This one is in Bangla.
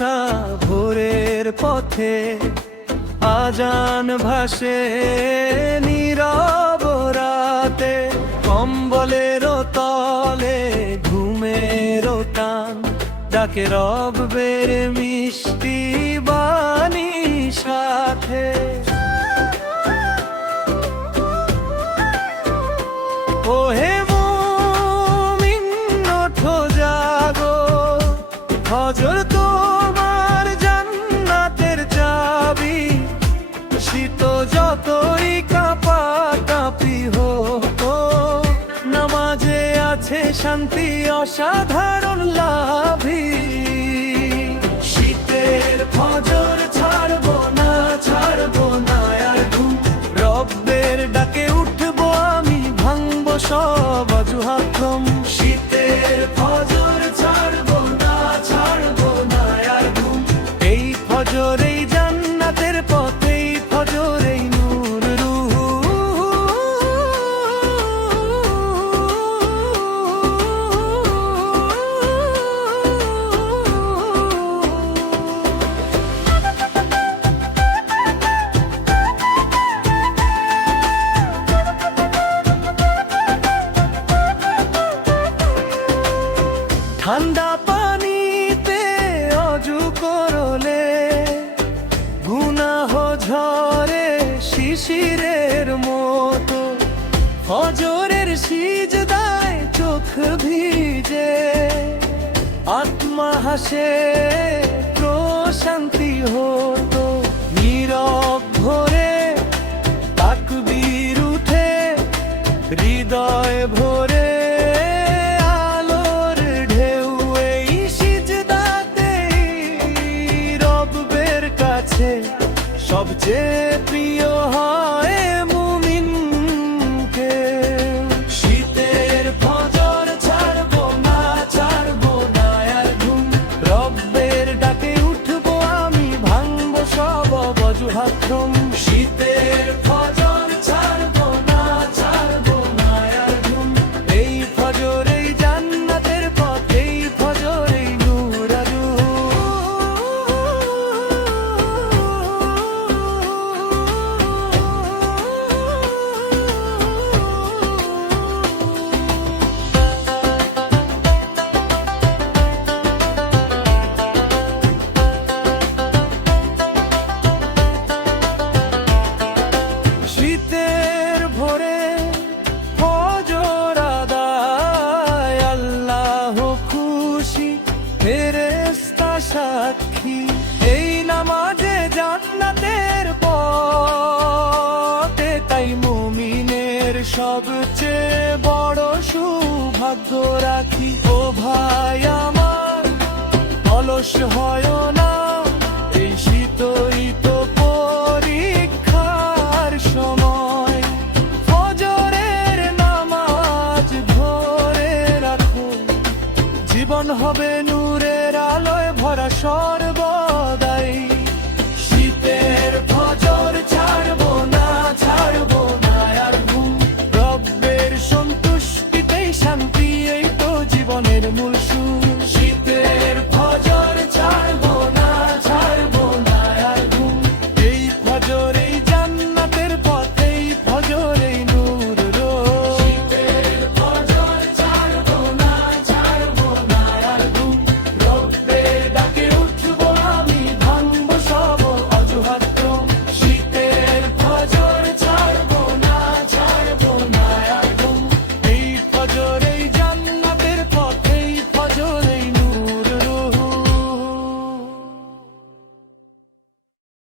আসা ভোরের পথে আজান ভাসে নীরব রাতে, কম্বলের তলে ঘুমের টান ডাকে রবের মিষ্টি বাণী সাথে। ওহে মুমিন ওঠো জাগো, ফজর তোমার জান্নাতের চাবি, শীত যতই কাঁপাকাঁপি হোক, নামাজে আছে শান্তি অসাধারণ লাভী। শীতের ফজর ছাড়বো না, ছাড়বো না আর ঘুম, রব্বের ডাকে উঠবো আমি, ভাঙবো সব অজুহাত। শীতের ফজর ছাড়বো না, ছাড়বো না আর ঘুম, এই ফজরেই জান্নাতের পথে, এই ফজরেই নূর রূহ। ঠান্ডা পানিতে অজু করলে গুনাহ ঝরে শিশিরের মতো, ফজরের সিজদায় চোখ ভিজে আত্মা হাসে প্রশান্তি হতো। নীরব ভোরে তাকবীর উঠে হৃদয় ভরে, সবচেয়ে প্রিয় হয় মুমিনকে। শীতের ফজর ছাড়বো না, ছাড়বো না আর ঘুম, রব্বের ডাকে উঠবো আমি, ভাঙবো সব অজুহাত। শীতের ফজর ছাড়বো না, ছাড়বো না আর ঘুম, এই ফজরেই জান্নাতের পথ, এই ফজরেই নূর আজু। শীতের ভোরে ফজর আদায়, আল্লাহ খুশি ফেরেশতা সাক্ষী, এই নামাজে জান্নাতের পথে, তাই মুমিনের সবচেয়ে বড় সৌভাগ্য রাখি। ও ভাই আমার অলস হয় না, এই শীতই তো পরীক্ষার সময়, ফজরের নামাজ ধরে রাখো, জীবন হবে নূরের আলোয় ভরা।